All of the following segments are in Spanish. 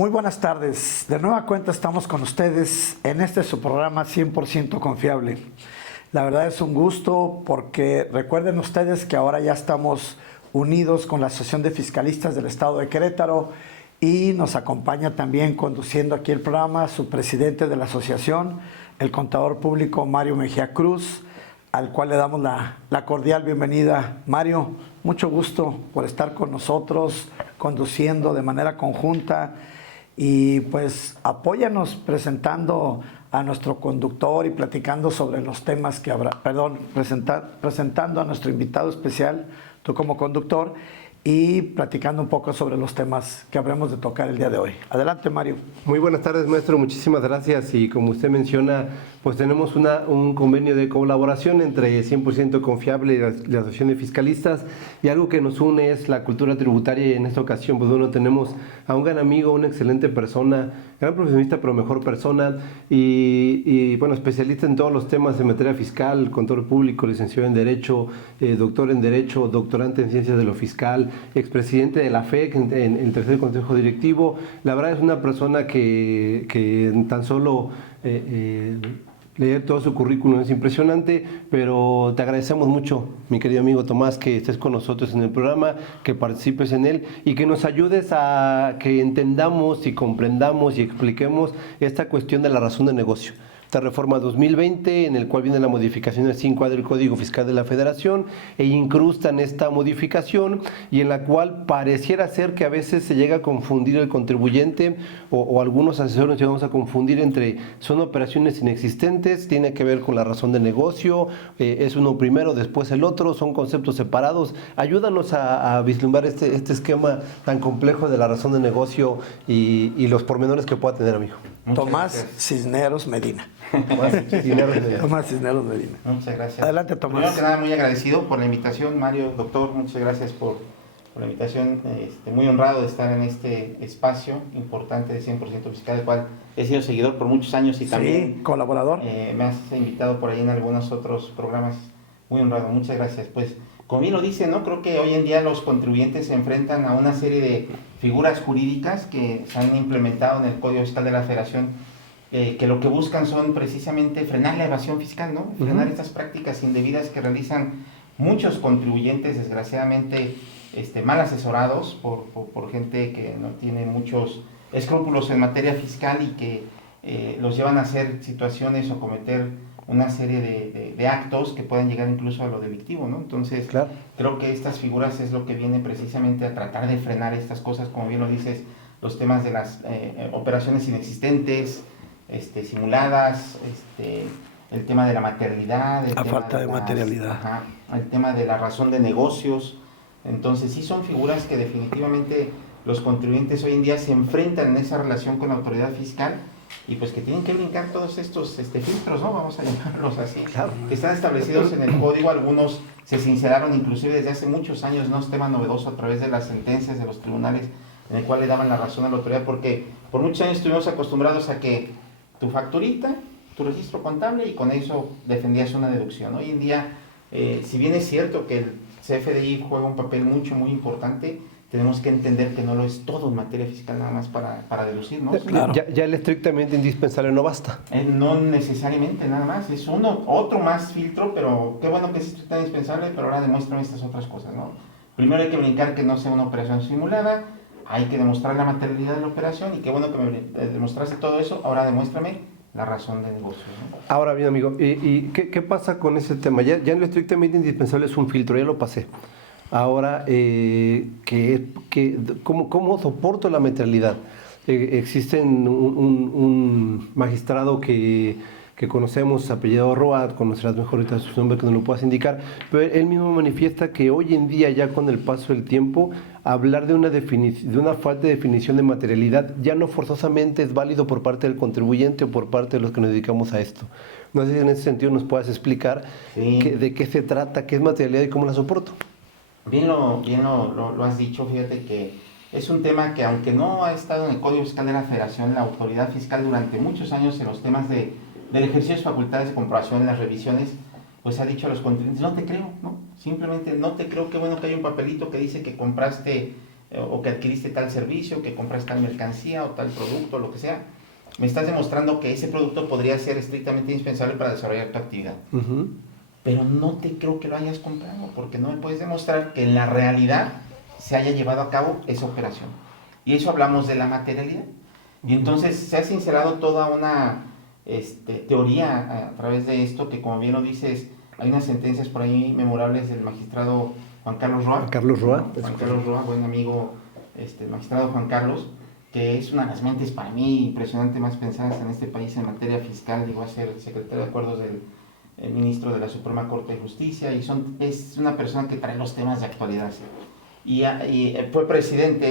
Muy buenas tardes. De nueva cuenta estamos con ustedes en este su programa 100% confiable. La verdad es un gusto porque recuerden ustedes que ahora ya estamos unidos con la Asociación de Fiscalistas del Estado de Querétaro y nos acompaña también conduciendo aquí el programa su presidente de la asociación, el contador público Mario Mejía Cruz, al cual le damos la cordial bienvenida. Mario, mucho gusto por estar con nosotros, conduciendo de manera conjunta y pues apóyanos presentando a nuestro conductor y platicando sobre los temas que habrá, presentando a nuestro invitado especial, tú como conductor, y platicando un poco sobre los temas que habremos de tocar el día de hoy. Adelante, Mario. Muy buenas tardes, maestro. Muchísimas gracias. Y como usted menciona, pues tenemos un convenio de colaboración entre 100% Confiable y la Asociación de Fiscalistas, y algo que nos une es la cultura tributaria, y en esta ocasión, pues bueno, tenemos a un gran amigo, una excelente persona, gran profesionista, pero mejor persona, y bueno, especialista en todos los temas de materia fiscal, contador público, licenciado en Derecho, doctor en Derecho, doctorante en Ciencias de lo Fiscal, expresidente de la FEC en el tercer consejo directivo. La verdad es una persona que tan solo leer todo su currículum es impresionante, pero te agradecemos mucho, mi querido amigo Tomás, que estés con nosotros en el programa, que participes en él y que nos ayudes a que entendamos y comprendamos y expliquemos esta cuestión de la razón de negocio. Esta reforma 2020, en el cual viene la modificación del 5A del Código Fiscal de la Federación, e incrustan esta modificación, y en la cual pareciera ser que a veces se llega a confundir el contribuyente, o algunos asesores nos llegamos a confundir entre son operaciones inexistentes, tiene que ver con la razón de negocio, es uno primero, después el otro, son conceptos separados. Ayúdanos a vislumbrar este esquema tan complejo de la razón de negocio y los pormenores que pueda tener, amigo. Tomás Cisneros Medina. Tomás Cisneros Medina. Muchas gracias. Adelante, Tomás. Primero que nada, muy agradecido por la invitación, Mario, doctor, muchas gracias por la invitación. Muy honrado de estar en este espacio importante de 100% Fiscal, del cual he sido seguidor por muchos años y también colaborador. Me has invitado por ahí en algunos otros programas. Muy honrado, muchas gracias. Pues, como bien lo dice, ¿no? Creo que hoy en día los contribuyentes se enfrentan a una serie de figuras jurídicas que se han implementado en el Código Fiscal de la Federación, que lo que buscan son precisamente frenar la evasión fiscal, ¿no? Frenar estas prácticas indebidas que realizan muchos contribuyentes, desgraciadamente mal asesorados por gente que no tiene muchos escrúpulos en materia fiscal y que los llevan a hacer situaciones o cometer una serie de actos que pueden llegar incluso a lo delictivo, ¿no? Entonces, claro, creo que estas figuras es lo que viene precisamente a tratar de frenar estas cosas, como bien lo dices, los temas de las operaciones inexistentes, simuladas, el tema de la materialidad, la falta de materialidad, el tema de la razón de negocios. Entonces sí son figuras que definitivamente los contribuyentes hoy en día se enfrentan en esa relación con la autoridad fiscal, y pues que tienen que brincar todos estos filtros, ¿no? Vamos a llamarlos así, claro, que están establecidos en el código. Algunos se sinceraron inclusive desde hace muchos años, no es tema novedoso, a través de las sentencias de los tribunales, en el cual le daban la razón a la autoridad, porque por muchos años estuvimos acostumbrados a que tu facturita, tu registro contable, y con eso defendías una deducción. Hoy en día, si bien es cierto que el CFDI juega un papel muy importante, tenemos que entender que no lo es todo en materia fiscal nada más para deducir, ¿no? Claro. Ya el estrictamente indispensable no basta. No necesariamente nada más, es otro más filtro, pero qué bueno que es estrictamente indispensable, pero ahora demuéstrame estas otras cosas, ¿no? Primero hay que brincar que no sea una operación simulada, hay que demostrar la materialidad de la operación, y qué bueno que me demostraste todo eso, ahora demuéstrame la razón de negocio, ¿no? Ahora bien, amigo, ¿y qué pasa con ese tema? Ya en lo estrictamente indispensable es un filtro, ya lo pasé. Ahora, ¿cómo soporto la materialidad? Existe un magistrado que conocemos, apellidado Roat, conocerás mejor ahorita su nombre que nos lo puedas indicar, pero él mismo manifiesta que hoy en día, ya con el paso del tiempo, hablar de una falta de definición de materialidad ya no forzosamente es válido por parte del contribuyente o por parte de los que nos dedicamos a esto. No sé si en ese sentido nos puedas explicar de qué se trata, qué es materialidad y cómo la soporto. Bien lo has dicho. Fíjate que es un tema que, aunque no ha estado en el Código Fiscal de la Federación, la autoridad fiscal durante muchos años en los temas del ejercicio de facultades de comprobación en las revisiones, pues ha dicho a los contribuyentes, no te creo, ¿no? Simplemente no te creo. Qué bueno que hay un papelito que dice que compraste o que adquiriste tal servicio, que compras tal mercancía o tal producto, lo que sea, me estás demostrando que ese producto podría ser estrictamente indispensable para desarrollar tu actividad. Pero no te creo que lo hayas comprado, porque no me puedes demostrar que en la realidad se haya llevado a cabo esa operación. Y eso hablamos de la materialidad. Y entonces se ha sincerado toda una teoría a través de esto, que como bien lo dices, hay unas sentencias por ahí memorables del magistrado Juan Carlos Roa. Juan Carlos Roa, buen amigo, el magistrado Juan Carlos, que es una de las mentes para mí impresionante más pensadas en este país en materia fiscal. Llegó a ser secretario de acuerdos del ministro de la Suprema Corte de Justicia, y es una persona que trae los temas de actualidad. Y fue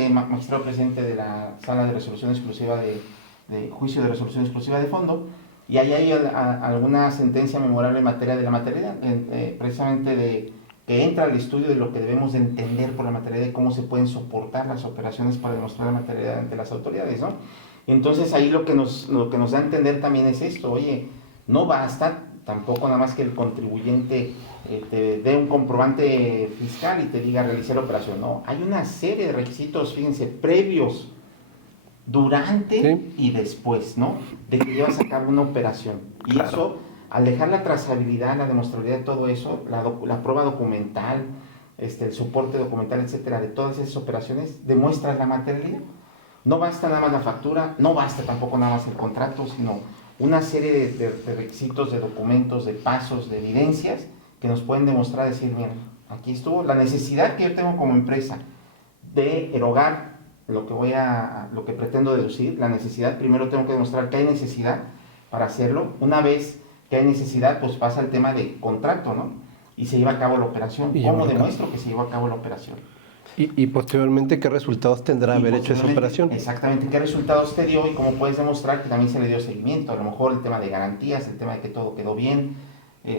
magistrado presidente de la Sala de Resolución Exclusiva de Juicio de Resolución Exclusiva de Fondo, y ahí hay alguna sentencia memorable en materia de la materialidad, precisamente de que entra al estudio de lo que debemos de entender por la materialidad, de cómo se pueden soportar las operaciones para demostrar la materialidad ante las autoridades, ¿no? Entonces ahí lo que nos da a entender también es esto: oye, no basta tampoco nada más que el contribuyente te dé un comprobante fiscal y te diga realizar la operación. No, hay una serie de requisitos, fíjense, previos, durante y después, ¿no? De que llevas a cabo una operación. Y eso, al dejar la trazabilidad, la demostrabilidad de todo eso, la prueba documental, el soporte documental, etcétera, de todas esas operaciones, demuestras la materialidad. No basta nada más la factura, no basta tampoco nada más el contrato, sino una serie de requisitos, de documentos, de pasos, de evidencias que nos pueden demostrar, decir, mira, aquí estuvo la necesidad que yo tengo como empresa de erogar lo que pretendo deducir. La necesidad, primero tengo que demostrar que hay necesidad para hacerlo. Una vez que hay necesidad, pues pasa el tema de contrato, ¿no? Y se lleva a cabo la operación. ¿Cómo demuestro que se llevó a cabo la operación? Y posteriormente, ¿qué resultados tendrá haber hecho esa operación? Exactamente, ¿qué resultados te dio y cómo puedes demostrar que también se le dio seguimiento? A lo mejor el tema de garantías, el tema de que todo quedó bien,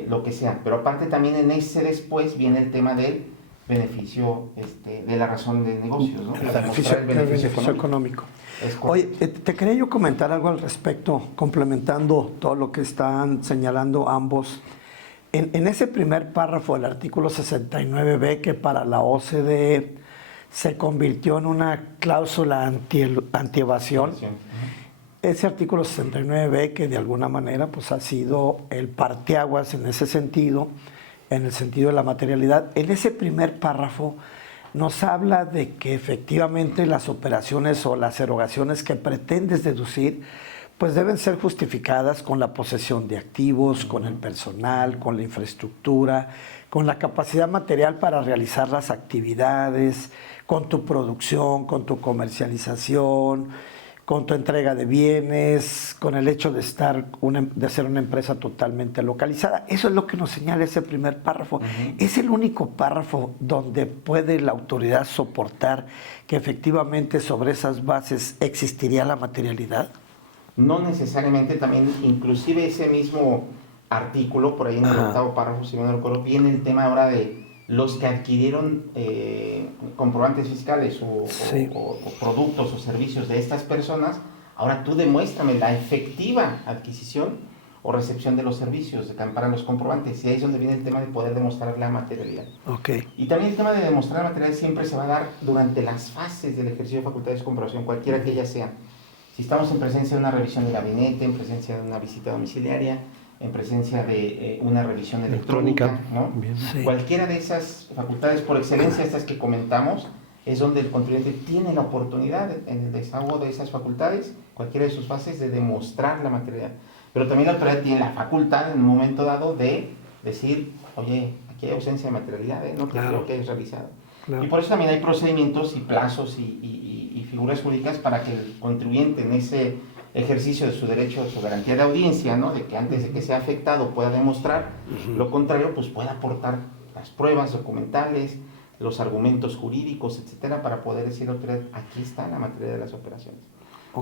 lo que sea. Pero aparte también en ese después viene el tema del beneficio, de la razón de negocios, ¿no? El beneficio económico. Oye, te quería yo comentar algo al respecto, complementando todo lo que están señalando ambos. En ese primer párrafo del artículo 69b, que para la OCDE se convirtió en una cláusula antievasión, ese artículo 69b, que de alguna manera pues, ha sido el parteaguas en ese sentido, en el sentido de la materialidad, en ese primer párrafo nos habla de que efectivamente las operaciones o las erogaciones que pretendes deducir pues deben ser justificadas con la posesión de activos, con el personal, con la infraestructura, con la capacidad material para realizar las actividades, con tu producción, con tu comercialización, con tu entrega de bienes, con el hecho de ser una empresa totalmente localizada. Eso es lo que nos señala ese primer párrafo. Es el único párrafo donde puede la autoridad soportar que efectivamente sobre esas bases existiría la materialidad. No necesariamente, también inclusive ese mismo artículo, por ahí en el octavo párrafo, si no me recuerdo, viene el tema ahora de los que adquirieron comprobantes fiscales o productos o servicios de estas personas. Ahora tú demuéstrame la efectiva adquisición o recepción de los servicios de que amparan los comprobantes, y ahí es donde viene el tema de poder demostrar la materialidad. Y también el tema de demostrar la materialidad siempre se va a dar durante las fases del ejercicio de facultades de comprobación, cualquiera que ellas sean. Si estamos en presencia de una revisión de gabinete, en presencia de una visita domiciliaria, en presencia de una revisión electrónica, ¿no? Cualquiera de esas facultades por excelencia, estas que comentamos, es donde el contribuyente tiene la oportunidad, en el desahogo de esas facultades, cualquiera de sus fases, de demostrar la materialidad. Pero también la autoridad tiene la facultad en un momento dado de decir, oye, aquí hay ausencia de materialidad, no te creo que hayas realizado. Y por eso también hay procedimientos y plazos y figuras jurídicas para que el contribuyente en ese ejercicio de su derecho, de su garantía de audiencia, ¿no? De que antes de que sea afectado pueda demostrar, lo contrario, pues pueda aportar las pruebas documentales, los argumentos jurídicos, etcétera, para poder decir a la autoridad, aquí está la materia de las operaciones.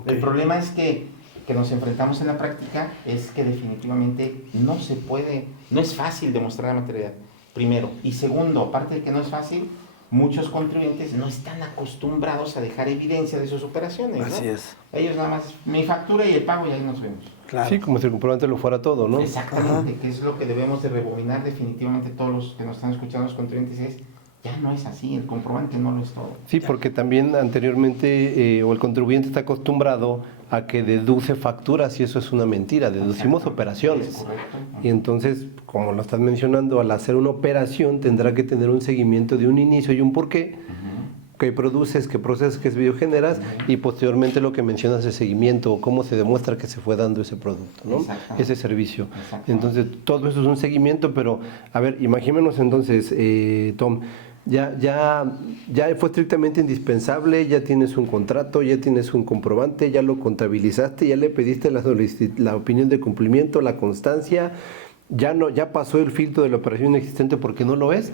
El problema es que nos enfrentamos en la práctica es que definitivamente no se puede, no es fácil demostrar la materialidad, primero. Y segundo, aparte de que no es fácil, muchos contribuyentes no están acostumbrados a dejar evidencia de sus operaciones, ¿no? Así es. Ellos nada más, mi factura y el pago y ahí nos vemos. Sí, como si el comprobante lo fuera todo, ¿no? Exactamente, que es lo que debemos de rebobinar definitivamente todos los que nos están escuchando, los contribuyentes, es Ya no es así, el comprobante no lo es todo. Sí, Ya. porque también anteriormente o el contribuyente está acostumbrado a que deduce facturas y eso es una mentira, deducimos Exacto, operaciones. es correcto. Y entonces, como lo estás mencionando, al hacer una operación tendrá que tener un seguimiento de un inicio y un porqué, que produces, que procesas, que videogeneras y posteriormente lo que mencionas de seguimiento o cómo se demuestra que se fue dando ese producto, ¿no? Ese servicio. Entonces, todo eso es un seguimiento, pero, a ver, imaginémonos entonces, Tom, ya fue estrictamente indispensable, ya tienes un contrato, ya tienes un comprobante, ya lo contabilizaste, ya le pediste la opinión de cumplimiento, la constancia, ya pasó el filtro de la operación existente porque no lo es.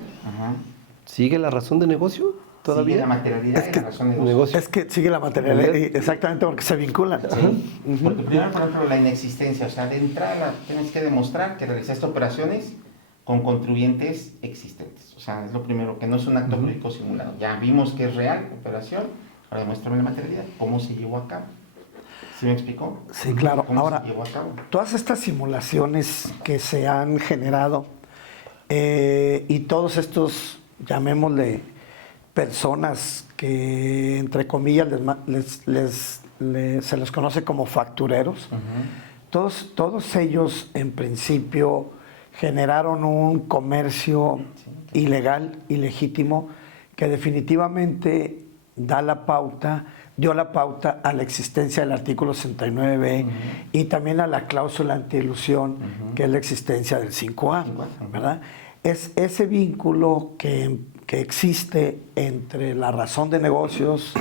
¿Sigue la razón de negocio todavía? Sigue la materialidad y la razón de negocio. Es que sigue la materialidad, exactamente, porque se vinculan. Sí, porque primero, por ejemplo, la inexistencia, o sea, de entrada tienes que demostrar que realizaste operaciones con contribuyentes existentes. O sea, es lo primero, que no es un acto jurídico simulado. Ya vimos que es real la operación, ahora demuéstrame la materialidad, cómo se llevó a cabo. ¿Sí me explicó? Sí, claro. ¿Cómo Ahora, se llevó a cabo? todas estas simulaciones que se han generado y todos estos, llamémosle, personas que, entre comillas, se les conoce como factureros, todos ellos, en principio, generaron un comercio ilegal, ilegítimo, que definitivamente dio la pauta a la existencia del artículo 69 y también a la cláusula antielusión, que es la existencia del 5A, ¿verdad? Es ese vínculo que existe entre la razón de negocios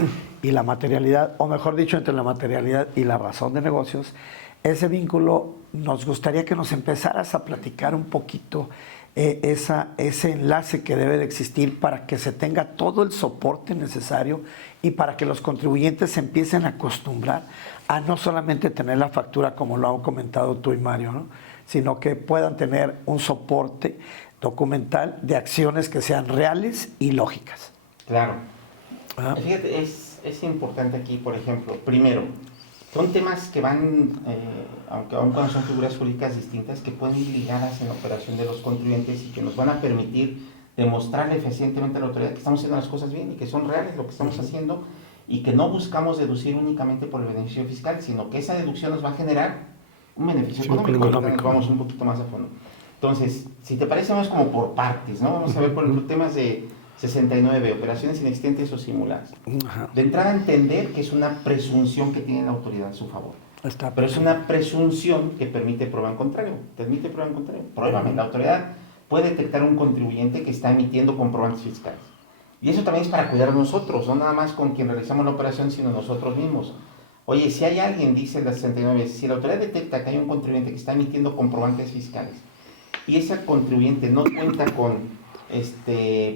y la materialidad, o mejor dicho, entre la materialidad y la razón de negocios. Ese vínculo, nos gustaría que nos empezaras a platicar un poquito ese enlace que debe de existir para que se tenga todo el soporte necesario y para que los contribuyentes se empiecen a acostumbrar a no solamente tener la factura como lo han comentado tú y Mario, ¿no? Sino que puedan tener un soporte documental de acciones que sean reales y lógicas. Claro. Fíjate, es importante aquí, por ejemplo, primero, son temas que van, aun cuando son figuras jurídicas distintas, que pueden ir ligadas en la operación de los contribuyentes y que nos van a permitir demostrarle eficientemente a la autoridad que estamos haciendo las cosas bien y que son reales lo que estamos haciendo y que no buscamos deducir únicamente por el beneficio fiscal, sino que esa deducción nos va a generar un beneficio económico. Nos vamos un poquito más a fondo. Entonces, si te parece, vamos como por partes, ¿no? Vamos a ver, por ejemplo, temas de 69, operaciones inexistentes o simuladas. De entrada, entender que es una presunción que tiene la autoridad a su favor. Pero es una presunción que permite prueba en contrario. Permite prueba en contrario. Pruébame. La autoridad puede detectar un contribuyente que está emitiendo comprobantes fiscales. Y eso también es para cuidar a nosotros, no nada más con quien realizamos la operación, sino nosotros mismos. Oye, si hay alguien, dice la 69, si la autoridad detecta que hay un contribuyente que está emitiendo comprobantes fiscales y ese contribuyente no cuenta con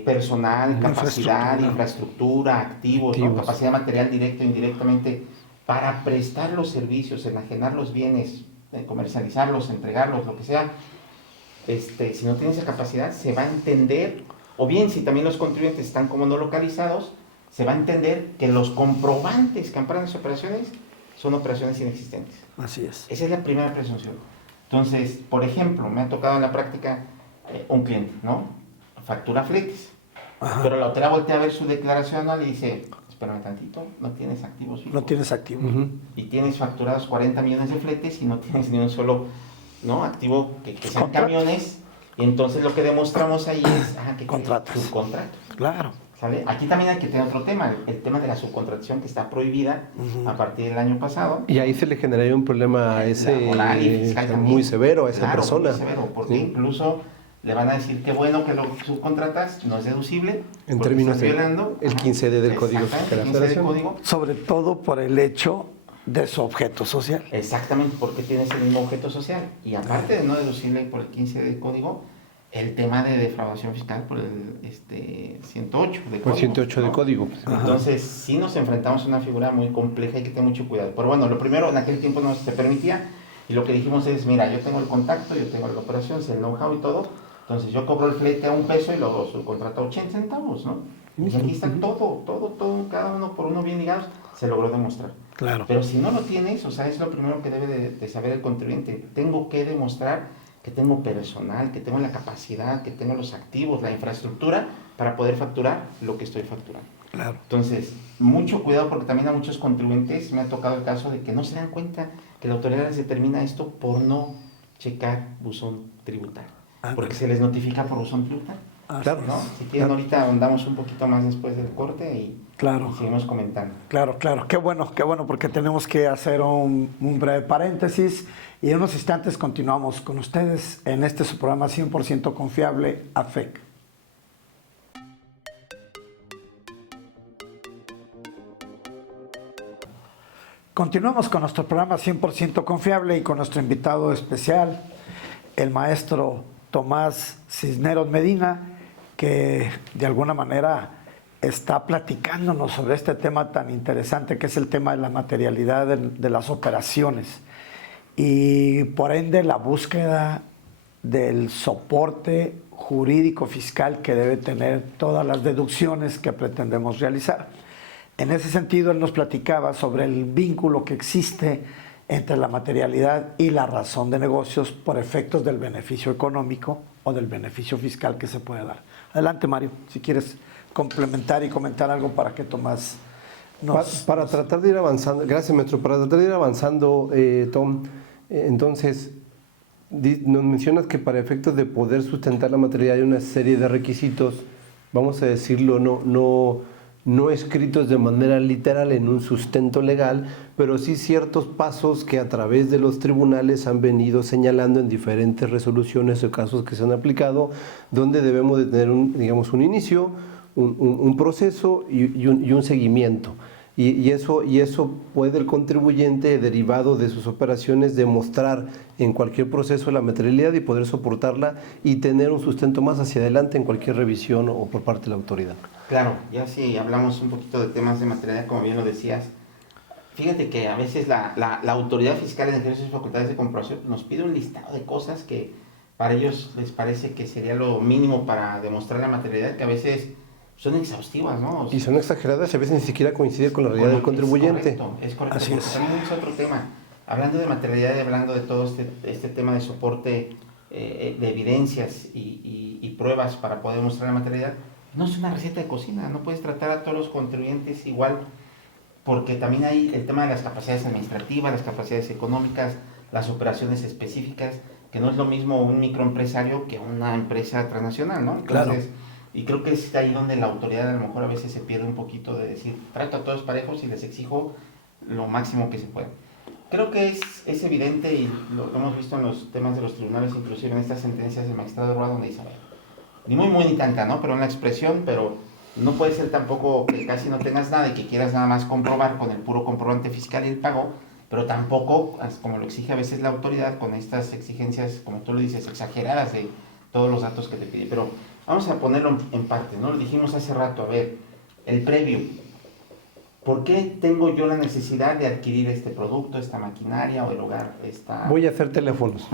personal, capacidad, infraestructura, activos. ¿No? Capacidad material directa o indirectamente para prestar los servicios, enajenar los bienes, comercializarlos, entregarlos, lo que sea, si no tiene esa capacidad, se va a entender, o bien si también los contribuyentes están como no localizados, se va a entender que los comprobantes que amparan las operaciones son operaciones inexistentes. Así es. Esa es la primera presunción. Entonces, por ejemplo, me ha tocado en la práctica un cliente, ¿no? Factura fletes, pero la autoridad voltea a ver su declaración anual y dice, espérame tantito, no tienes activos fijos. No tienes activos. Y tienes facturados 40 millones de fletes y no tienes ni un solo activo que sean camiones. Y entonces lo que demostramos ahí es que contratos. Subcontrato. Claro. ¿Sale? Aquí también hay que tener otro tema, el tema de la subcontratación que está prohibida a partir del año pasado. Y ahí se le generaría un problema muy severo a esa persona. Muy severo, porque incluso le van a decir que bueno que lo subcontratas, no es deducible. En términos de el 15D del Código Fiscal de la Federación. Sobre todo por el hecho de su objeto social. Exactamente, porque tienes el mismo objeto social. Y aparte de no deducible por el 15 del Código, el tema de defraudación fiscal por el 108 de Código. Por el 108 de Código. Entonces, sí nos enfrentamos a una figura muy compleja y hay que tener mucho cuidado. Pero bueno, lo primero, en aquel tiempo no se permitía, y lo que dijimos es, mira, yo tengo el contacto, yo tengo la operación, sé el know-how y todo, entonces yo cobro el flete a $1 y lo subcontrato a 80 centavos, ¿no? Y aquí está todo, cada uno por uno bien ligados, se logró demostrar. Claro. Pero si no lo tienes, o sea, es lo primero que debe de saber el contribuyente. Tengo que demostrar que tengo personal, que tengo la capacidad, que tengo los activos, la infraestructura para poder facturar lo que estoy facturando. Claro. Entonces, mucho cuidado porque también a muchos contribuyentes me ha tocado el caso de que no se dan cuenta que la autoridad les determina esto por no checar buzón tributario, porque se les notifica por buzón tributario. Claro, ¿no? Si quieren, ahorita ahondamos un poquito más después del corte y seguimos comentando. Claro. Qué bueno, porque tenemos que hacer un breve paréntesis y en unos instantes continuamos con ustedes en este su programa 100% confiable, AFEC. Continuamos con nuestro programa 100% confiable y con nuestro invitado especial, el maestro Tomás Cisneros Medina, que de alguna manera está platicándonos sobre este tema tan interesante que es el tema de la materialidad de las operaciones y por ende la búsqueda del soporte jurídico fiscal que debe tener todas las deducciones que pretendemos realizar. En ese sentido, él nos platicaba sobre el vínculo que existe entre la materialidad y la razón de negocios por efectos del beneficio económico o del beneficio fiscal que se puede dar. Adelante, Mario, si quieres complementar y comentar algo para que Tomás Para tratar de ir avanzando, gracias, maestro, para tratar de ir avanzando, Tom, entonces, nos mencionas que para efectos de poder sustentar la materialidad hay una serie de requisitos, vamos a decirlo, no escritos de manera literal en un sustento legal, pero sí ciertos pasos que a través de los tribunales han venido señalando en diferentes resoluciones o casos que se han aplicado, donde debemos de tener un inicio, un proceso y un seguimiento. Y eso puede el contribuyente, derivado de sus operaciones, demostrar en cualquier proceso la materialidad y poder soportarla y tener un sustento más hacia adelante en cualquier revisión o por parte de la autoridad. Claro, ya si hablamos un poquito de temas de materialidad, como bien lo decías, fíjate que a veces la autoridad fiscal en ejercicio de sus facultades de comprobación nos pide un listado de cosas que para ellos les parece que sería lo mínimo para demostrar la materialidad, que a veces son exhaustivas, ¿no? Y son exageradas, a veces ni siquiera coinciden con la realidad del contribuyente. Es correcto. Así es. También es otro tema. Hablando de materialidad y hablando de todo este tema de soporte de evidencias y pruebas para poder mostrar la materialidad, no es una receta de cocina, no puedes tratar a todos los contribuyentes igual, porque también hay el tema de las capacidades administrativas, las capacidades económicas, las operaciones específicas, que no es lo mismo un microempresario que una empresa transnacional, ¿no? Entonces, claro. Y creo que es ahí donde la autoridad a lo mejor a veces se pierde un poquito de decir, trato a todos parejos y les exijo lo máximo que se pueda. Creo que es evidente y lo hemos visto en los temas de los tribunales, inclusive en estas sentencias del magistrado Roa, donde dice, a ver, ni muy ni tanta, ¿no? Pero en la expresión, pero no puede ser tampoco que casi no tengas nada y que quieras nada más comprobar con el puro comprobante fiscal y el pago, pero tampoco, como lo exige a veces la autoridad, con estas exigencias, como tú lo dices, exageradas de todos los datos que te pide. Pero vamos a ponerlo en parte, ¿no? Lo dijimos hace rato, a ver, el previo. ¿Por qué tengo yo la necesidad de adquirir este producto, esta maquinaria o el hogar? Voy a hacer teléfonos.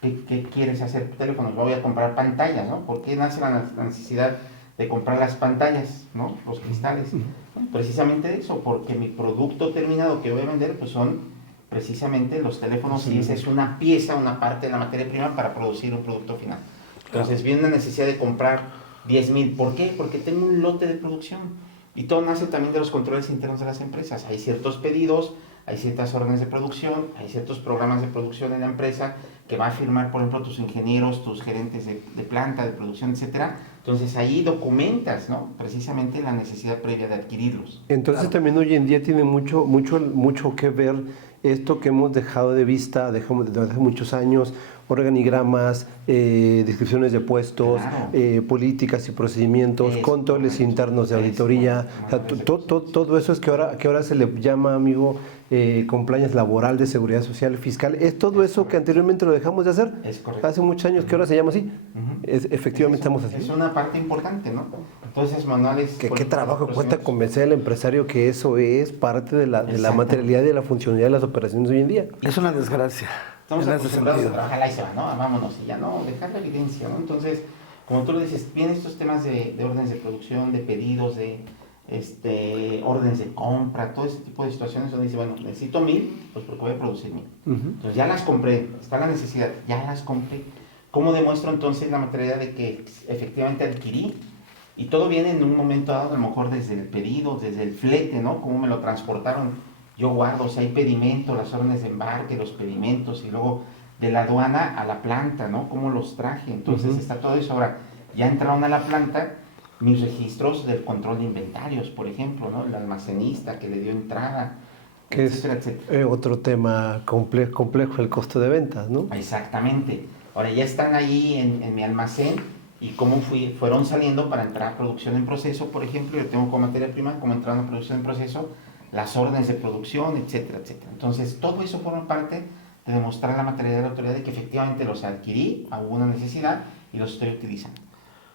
¿Qué quieres hacer? Teléfonos. Voy a comprar pantallas, ¿no? ¿Por qué nace la necesidad de comprar las pantallas, ¿no? Los cristales. Bueno, precisamente eso, porque mi producto terminado que voy a vender, pues son precisamente los teléfonos y esa es una pieza, una parte de la materia prima para producir un producto final. Entonces viene una necesidad de comprar 10,000. ¿Por qué? Porque tengo un lote de producción. Y todo nace también de los controles internos de las empresas. Hay ciertos pedidos, hay ciertas órdenes de producción, hay ciertos programas de producción en la empresa que va a firmar, por ejemplo, tus ingenieros, tus gerentes de planta, de producción, etcétera. Entonces ahí documentas, ¿no? Precisamente la necesidad previa de adquirirlos. Entonces también hoy en día tiene mucho que ver esto que hemos dejado de vista, dejamos desde hace muchos años, organigramas, descripciones de puestos, políticas y procedimientos, controles internos de auditoría, o sea, todo eso es que ahora se le llama, amigo, compliance laboral, de seguridad social, fiscal, es todo eso que anteriormente lo dejamos de hacer, hace muchos años que ahora se llama así, efectivamente estamos haciendo. Es una parte importante, ¿no? Entonces, manuales... ¿Qué trabajo cuesta convencer al empresario que eso es parte de la materialidad y de la funcionalidad de las operaciones hoy en día? Es una desgracia. Estamos acostumbrados a trabajar ahí se va, ¿no? Vámonos y ya no, dejar la evidencia, ¿no? Entonces, como tú lo dices, vienen estos temas de órdenes de producción, de pedidos, de órdenes de compra, todo ese tipo de situaciones donde dice, bueno, necesito 1000, pues porque voy a producir 1000. Entonces ya las compré, está la necesidad, ya las compré. ¿Cómo demuestro entonces la materialidad de que efectivamente adquirí? Y todo viene en un momento dado, a lo mejor desde el pedido, desde el flete, ¿no? Cómo me lo transportaron. Yo guardo, si hay pedimento, las órdenes de embarque, los pedimentos, y luego de la aduana a la planta, ¿no? Cómo los traje. Entonces está todo eso. Ahora, ya entraron a la planta mis registros del control de inventarios, por ejemplo, ¿no? El almacenista que le dio entrada, Que etcétera, es etcétera. otro tema complejo, el costo de ventas, ¿no? Exactamente. Ahora ya están ahí en mi almacén y cómo fueron saliendo para entrar a producción en proceso, por ejemplo, yo tengo como materia prima, cómo entraron a producción en proceso, las órdenes de producción, etcétera, etcétera. Entonces, todo eso forma parte de demostrar la materialidad de la autoridad de que efectivamente los adquirí, hubo una necesidad y los estoy utilizando,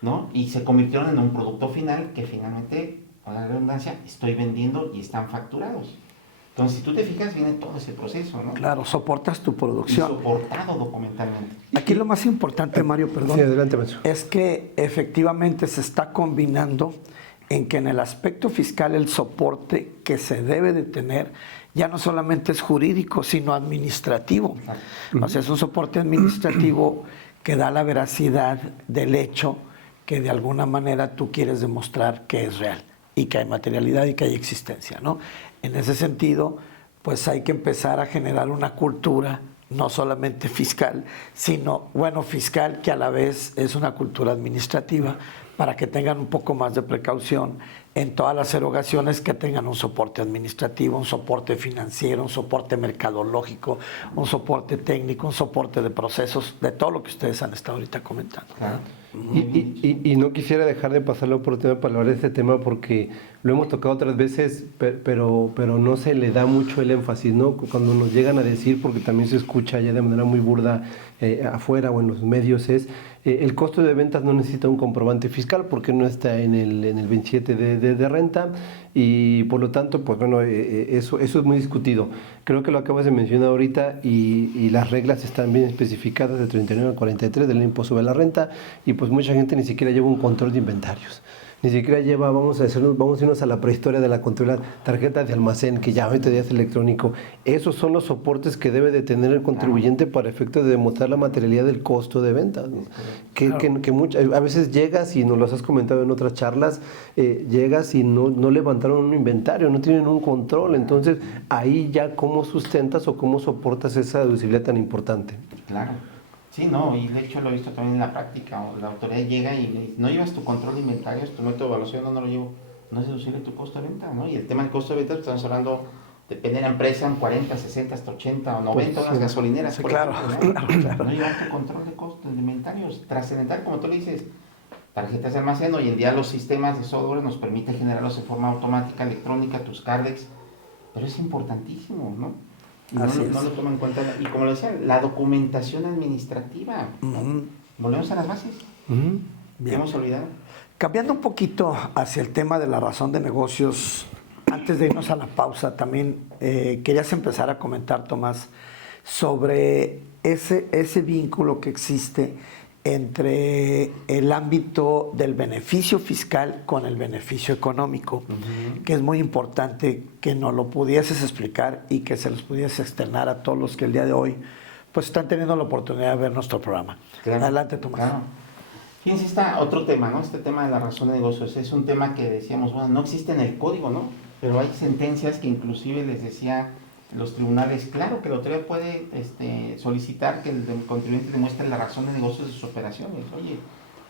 ¿no? Y se convirtieron en un producto final que finalmente, con la redundancia, estoy vendiendo y están facturados. Entonces, si tú te fijas, viene todo ese proceso, ¿no? Claro, soportas tu Y producción. soportado documentalmente. Aquí lo más importante, Mario, perdón, Sí, adelante, maestro. es que efectivamente se está combinando en que en el aspecto fiscal el soporte que se debe de tener ya no solamente es jurídico, sino administrativo. O sea, es un soporte administrativo que da la veracidad del hecho que de alguna manera tú quieres demostrar que es real y que hay materialidad y que hay existencia, ¿no? En ese sentido, pues hay que empezar a generar una cultura no solamente fiscal, sino, bueno, fiscal que a la vez es una cultura administrativa para que tengan un poco más de precaución en todas las erogaciones, que tengan un soporte administrativo, un soporte financiero, un soporte mercadológico, un soporte técnico, un soporte de procesos, de todo lo que ustedes han estado ahorita comentando. Claro. Y no quisiera dejar de pasar la oportunidad para hablar de este tema porque lo hemos tocado otras veces, pero no se le da mucho el énfasis, ¿no? Cuando nos llegan a decir, porque también se escucha ya de manera muy burda afuera o en los medios, es el costo de ventas no necesita un comprobante fiscal porque no está en el 27 de renta y por lo tanto, pues bueno, eso es muy discutido. Creo que lo acabas de mencionar ahorita y las reglas están bien especificadas de 39 al 43 del impuesto sobre la renta y pues mucha gente ni siquiera lleva un control de inventarios. Ni siquiera lleva, vamos a irnos a la prehistoria de la contabilidad, tarjetas de almacén, que ya hoy día es electrónico. Esos son los soportes que debe de tener el contribuyente para efecto de demostrar la materialidad del costo de ventas, ¿no? A veces llegas, y nos lo has comentado en otras charlas, llegas y no levantaron un inventario, no tienen un control. Entonces, ahí ya cómo sustentas o cómo soportas esa deducibilidad tan importante. Claro. Sí, no, y de hecho lo he visto también en la práctica. La autoridad llega y me dice, no llevas tu control de inventarios, tu método de evaluación no lo llevo, no es deducible tu costo de venta, ¿no? Y el tema del costo de venta, estamos hablando, depende de la empresa, en 40, 60, hasta 80 o 90 Pues, unas gasolineras, sí, por claro, ejemplo, ¿no? claro. No llevar tu control de costos de inventarios, trascendental, como tú le dices, tarjetas de almacén. Hoy en día los sistemas de software nos permiten generarlos de forma automática, electrónica, tus CARDEX, pero es importantísimo, ¿no? Y no lo toman en cuenta. Y como lo decía, la documentación administrativa, ¿no? Volvemos a las bases. Bien. Hemos olvidado. Cambiando un poquito hacia el tema de la razón de negocios, antes de irnos a la pausa, también querías empezar a comentar, Tomás, sobre ese vínculo que existe entre el ámbito del beneficio fiscal con el beneficio económico, que es muy importante que nos lo pudieses explicar y que se los pudiese externar a todos los que el día de hoy pues están teniendo la oportunidad de ver nuestro programa. Claro, Adelante, Tomás. Claro. Fíjense, está otro tema, ¿no? Este tema de la razón de negocios es un tema que decíamos, bueno, no existe en el código, ¿no? Pero hay sentencias que inclusive les decía los tribunales, claro que la autoridad puede solicitar que el contribuyente demuestre la razón de negocios de sus operaciones. Oye,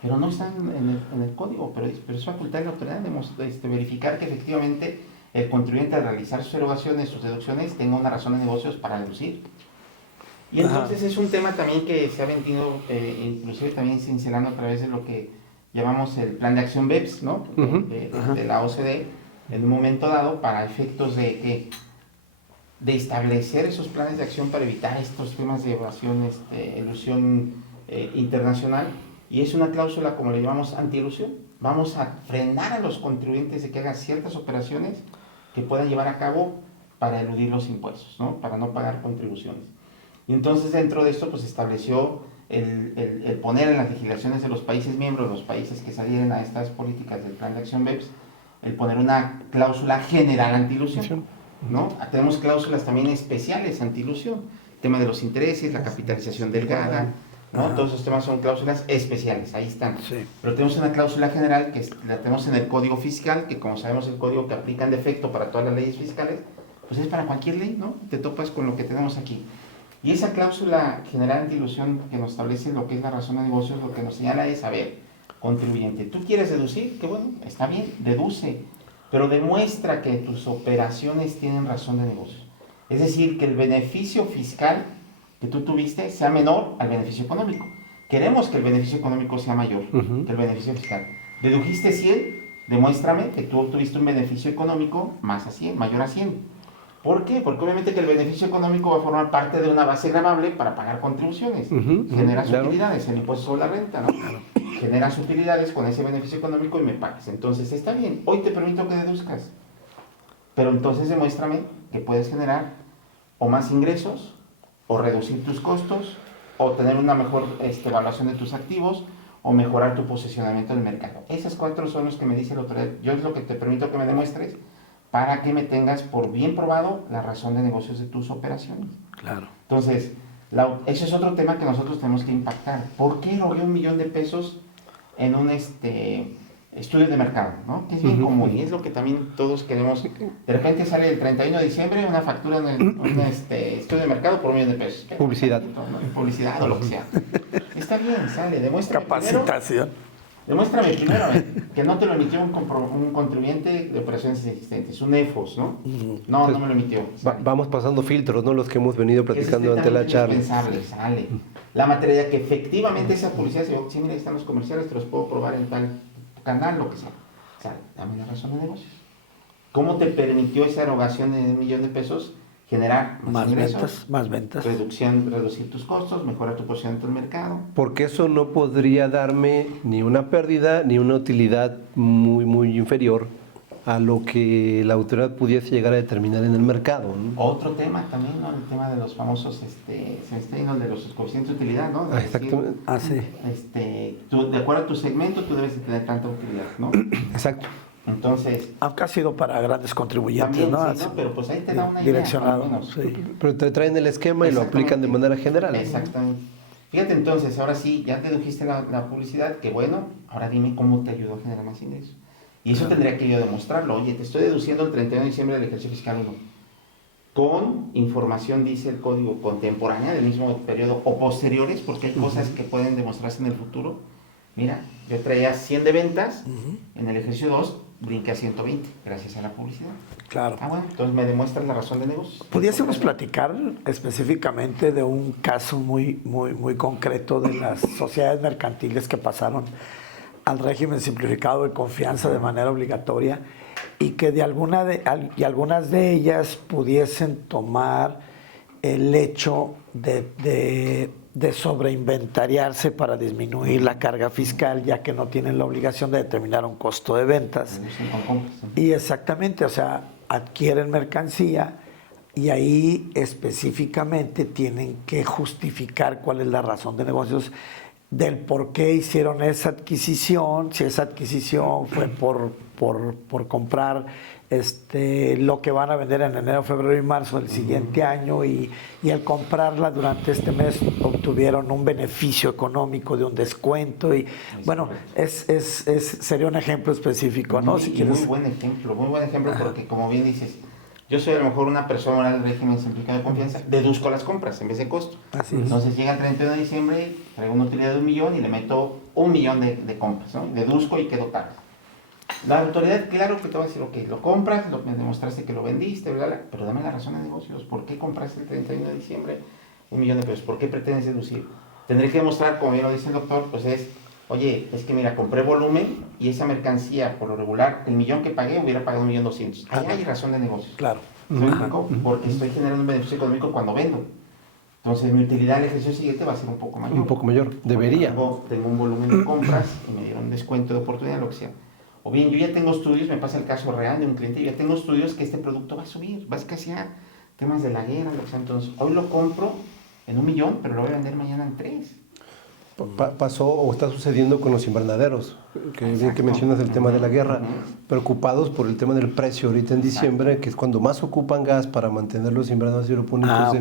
pero no están en el código, pero es facultad de la autoridad de verificar que efectivamente el contribuyente al realizar sus erogaciones, sus deducciones, tenga una razón de negocios para deducir. Y entonces es un tema también que se ha venido, inclusive también cincelando a través de lo que llamamos el plan de acción BEPS, ¿no? De la OCDE, en un momento dado, para efectos de establecer esos planes de acción para evitar estos temas de evasión, elusión internacional, y es una cláusula, como le llamamos, antielusión. Vamos a frenar a los contribuyentes de que hagan ciertas operaciones que puedan llevar a cabo para eludir los impuestos, ¿no? Para no pagar contribuciones. Y entonces dentro de esto pues estableció el poner en las legislaciones de los países miembros, los países que se adhieren a estas políticas del plan de acción BEPS, el poner una cláusula general antiilusión, ¿no? Tenemos cláusulas también especiales antiilusión, el tema de los intereses, la capitalización delgada, ¿no? Todos esos temas son cláusulas especiales, ahí están. Sí. Pero tenemos una cláusula general que la tenemos en el Código Fiscal, que como sabemos el código que aplica en defecto para todas las leyes fiscales, pues es para cualquier ley, ¿no? Te topas con lo que tenemos aquí. Y esa cláusula general antiilusión que nos establece lo que es la razón de negocios, lo que nos señala es, a ver, contribuyente, ¿tú quieres deducir? Que bueno, está bien, deduce, pero demuestra que tus operaciones tienen razón de negocios. Es decir, que el beneficio fiscal que tú tuviste sea menor al beneficio económico. Queremos que el beneficio económico sea mayor que el beneficio fiscal. Dedujiste 100, demuéstrame que tú obtuviste un beneficio económico más a 100, mayor a 100. ¿Por qué? Porque obviamente que el beneficio económico va a formar parte de una base gravable para pagar contribuciones. Generas utilidades, el impuesto sobre la renta, ¿no? Generas utilidades con ese beneficio económico y me pagas. Entonces está bien, hoy te permito que deduzcas. Pero entonces demuéstrame que puedes generar o más ingresos, o reducir tus costos, o tener una mejor evaluación de tus activos, o mejorar tu posicionamiento en el mercado. Esas 4 son los que me dice la autoridad. Yo es lo que te permito que me demuestres para que me tengas por bien probado la razón de negocios de tus operaciones. Claro. Entonces, ese es otro tema que nosotros tenemos que impactar. ¿Por qué erogué $1,000,000 en un estudio de mercado? ¿No? Que es bien común y es lo que también todos queremos. De repente sale el 31 de diciembre una factura en un estudio de mercado por $1,000,000. Publicidad. Publicidad o lo que sea. Está bien, sale, demuestra. Capacitación. Demuéstrame primero que no te lo emitió un contribuyente de operaciones existentes, un EFOS, ¿no? No, no me lo emitió. Vamos pasando filtros, ¿no? Los que hemos venido platicando ante la charla. Sale. La materia que efectivamente esa publicidad se dice, sí, mira, ahí están los comerciales, te los puedo probar en tal canal, lo que sea. Sale, dame la razón de negocios. ¿Cómo te permitió esa erogación de $1,000,000? Generar más ingresos, más ventas. Reducir tus costos, mejorar tu posición en el mercado. Porque eso no podría darme ni una pérdida ni una utilidad muy inferior a lo que la autoridad pudiese llegar a determinar en el mercado, ¿no? Otro tema también, ¿no? El tema de los famosos, de los coeficientes de utilidad, ¿no? Exactamente. Sí. De acuerdo a tu segmento, tú debes de tener tanta utilidad, ¿no? Exacto. Entonces, aunque ha sido para grandes contribuyentes, también, ¿no? Sí, ¿no? Pero pues ahí te da una direccionado, idea. sí. Pero te traen el esquema y lo aplican de manera general, ¿no? Exactamente. Fíjate entonces, ahora sí, ya dedujiste la publicidad, que bueno, ahora dime cómo te ayudó a generar más ingresos. Y eso tendría que yo demostrarlo. Oye, te estoy deduciendo el 31 de diciembre del ejercicio fiscal 1. Con información, dice el código, contemporánea del mismo periodo o posteriores, porque hay cosas que pueden demostrarse en el futuro. Mira, yo traía 100 de ventas, en el ejercicio 2 brinqué a 120, gracias a la publicidad. Claro. Bueno, entonces me demuestras la razón de negocios. ¿Pudiésemos platicar específicamente de un caso muy concreto de las sociedades mercantiles que pasaron al régimen simplificado de confianza de manera obligatoria y que algunas de ellas pudiesen tomar el hecho de sobreinventariarse para disminuir la carga fiscal, ya que no tienen la obligación de determinar un costo de ventas? Y exactamente, o sea, adquieren mercancía y ahí específicamente tienen que justificar cuál es la razón de negocios del por qué hicieron esa adquisición, si esa adquisición fue por comprar lo que van a vender en enero, febrero y marzo del siguiente año y al comprarla durante este mes obtuvieron un beneficio económico de un descuento y bueno, sería un ejemplo específico, ¿no? Si quieres. Muy buen ejemplo porque como bien dices, yo soy a lo mejor una persona moral del régimen simplificado de confianza, deduzco las compras en vez de costo. Así es. Entonces llega el 31 de diciembre, traigo una utilidad de $1,000,000 y le meto $1,000,000 de compras, ¿no? Deduzco y quedo tarde. La autoridad, claro que te va a decir, ok, lo compras, me demostraste que lo vendiste, bla, bla, pero dame la razón de negocios. ¿Por qué compraste el 31 de diciembre $1,000,000? ¿Por qué pretendes deducir? Tendré que demostrar, como bien lo dice el doctor, pues oye, es que mira, compré volumen y esa mercancía, por lo regular, el $1,000,000 que pagué hubiera pagado $1,200,000. Ahí hay razón de negocios. Claro. Porque estoy generando un beneficio económico cuando vendo. Entonces mi utilidad al ejercicio siguiente va a ser un poco mayor. Un poco mayor, debería. Tengo un volumen de compras y me dieron un descuento de oportunidad, lo que sea. O bien, yo ya tengo estudios, me pasa el caso real de un cliente, yo ya tengo estudios que este producto va a subir, va a escasear, temas de la guerra, lo que sea. Entonces, hoy lo compro en $1,000,000, pero lo voy a vender mañana en 3. pasó o está sucediendo con los invernaderos, que bien que mencionas el tema de la guerra, preocupados por el tema del precio ahorita en diciembre, que es cuando más ocupan gas para mantener los invernaderos hidropónicos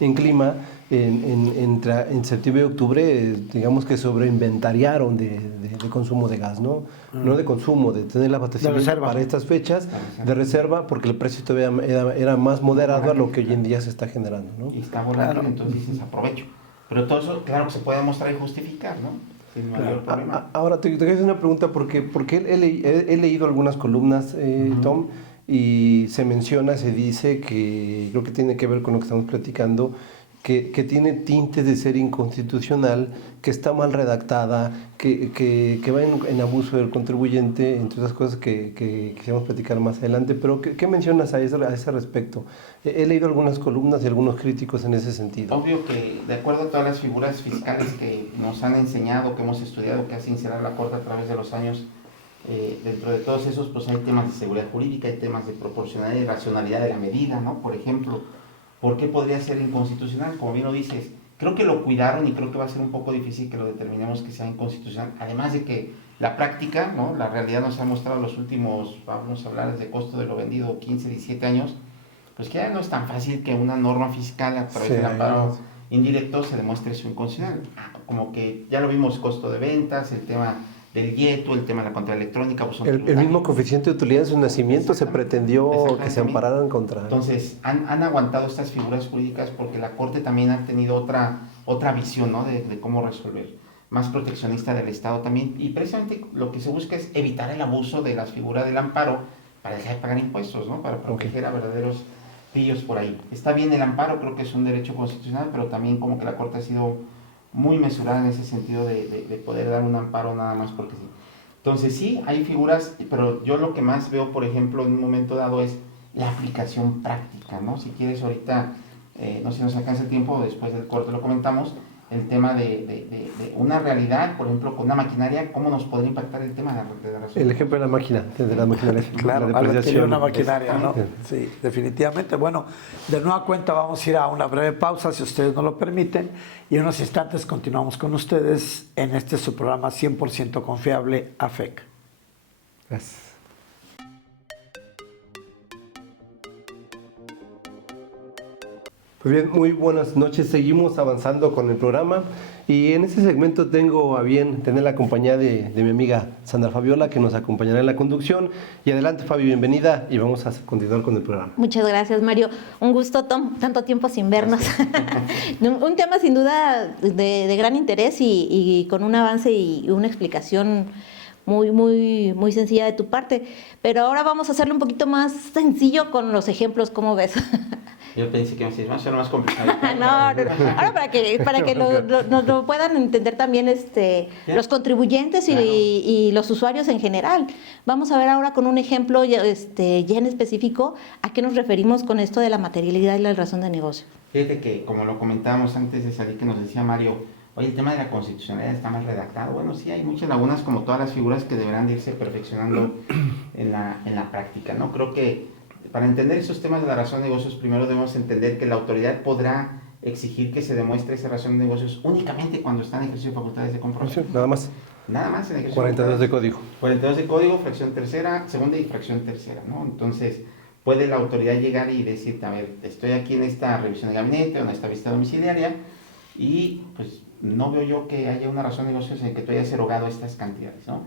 en clima. En septiembre y octubre, digamos que sobreinventariaron de consumo de gas, ¿no? No de consumo, de tener la abastecimiento para estas fechas de reserva, porque el precio todavía era más moderado a lo que hoy en día se está generando, ¿no? Y está volátil, entonces dices aprovecho. Pero todo eso, claro que se puede demostrar y justificar, ¿no? Sin mayor problema. Ahora te voy a hacer una pregunta, porque he leído algunas columnas, Tom, y se menciona, se dice que creo que tiene que ver con lo que estamos platicando, que tiene tintes de ser inconstitucional, que está mal redactada, que va en abuso del contribuyente, entre otras cosas que quisiéramos platicar más adelante. Pero, ¿qué mencionas a ese respecto? He leído algunas columnas y algunos críticos en ese sentido. Obvio que, de acuerdo a todas las figuras fiscales que nos han enseñado, que hemos estudiado, que ha sincerado la Corte a través de los años, dentro de todos esos, pues hay temas de seguridad jurídica, hay temas de proporcionalidad y racionalidad de la medida, ¿no? Por ejemplo, ¿por qué podría ser inconstitucional? Como bien lo dices, creo que lo cuidaron y creo que va a ser un poco difícil que lo determinemos que sea inconstitucional. Además de que la práctica, ¿no? La realidad nos ha mostrado los últimos, vamos a hablar desde costo de lo vendido, 15, 17 años, pues que ya no es tan fácil que una norma fiscal a través del amparo indirecto se demuestre su inconstitucional. Como que ya lo vimos, costo de ventas, el tema del IETU, el tema de la contraelectrónica. Pues el mismo coeficiente de utilidad en su nacimiento se pretendió que se ampararan contra. Entonces, han aguantado estas figuras jurídicas porque la Corte también ha tenido otra visión, ¿no? de cómo resolver, más proteccionista del Estado también. Y precisamente lo que se busca es evitar el abuso de las figuras del amparo para dejar de pagar impuestos, ¿no? Para proteger a verdaderos pillos por ahí. Está bien el amparo, creo que es un derecho constitucional, pero también como que la Corte ha sido muy mesurada en ese sentido de poder dar un amparo nada más porque sí. Entonces sí, hay figuras, pero yo lo que más veo, por ejemplo, en un momento dado es la aplicación práctica, ¿no? Si quieres ahorita, no sé si nos alcanza el tiempo, después del corte lo comentamos, el tema de una realidad, por ejemplo, con una maquinaria, ¿cómo nos podría impactar el tema de la razón? El ejemplo de la máquina, claro, adquirir una maquinaria, ¿no? Sí, definitivamente. Bueno, de nueva cuenta vamos a ir a una breve pausa, si ustedes nos lo permiten, y en unos instantes continuamos con ustedes en su programa 100% confiable, AFEC. Gracias. Pues bien, muy buenas noches. Seguimos avanzando con el programa y en este segmento tengo a bien tener la compañía de mi amiga Sandra Fabiola, que nos acompañará en la conducción. Y adelante, Fabi, bienvenida y vamos a continuar con el programa. Muchas gracias, Mario. Un gusto, Tom, tanto tiempo sin vernos. Un tema sin duda de gran interés y con un avance y una explicación muy sencilla de tu parte. Pero ahora vamos a hacerlo un poquito más sencillo con los ejemplos, ¿cómo ves? Yo pensé que me iba a más complicado. No. Ahora para que nos lo puedan entender también los contribuyentes y los usuarios en general. Vamos a ver ahora con un ejemplo ya en específico a qué nos referimos con esto de la materialidad y la razón de negocio. Fíjate que, como lo comentábamos antes de salir, que nos decía Mario, oye, el tema de la constitucionalidad está mal redactado. Bueno, sí, hay muchas lagunas, como todas las figuras que deberán de irse perfeccionando en la práctica, ¿no? Creo que para entender esos temas de la razón de negocios, primero debemos entender que la autoridad podrá exigir que se demuestre esa razón de negocios únicamente cuando está en ejercicio de facultades de comprobación. Nada más. Nada más en ejercicio 42 de código. 42 de código, fracción tercera, segunda y fracción tercera, ¿no? Entonces, puede la autoridad llegar y decirte, a ver, estoy aquí en esta revisión de gabinete o en esta visita domiciliaria y pues no veo yo que haya una razón de negocios en que tú hayas erogado estas cantidades, ¿no?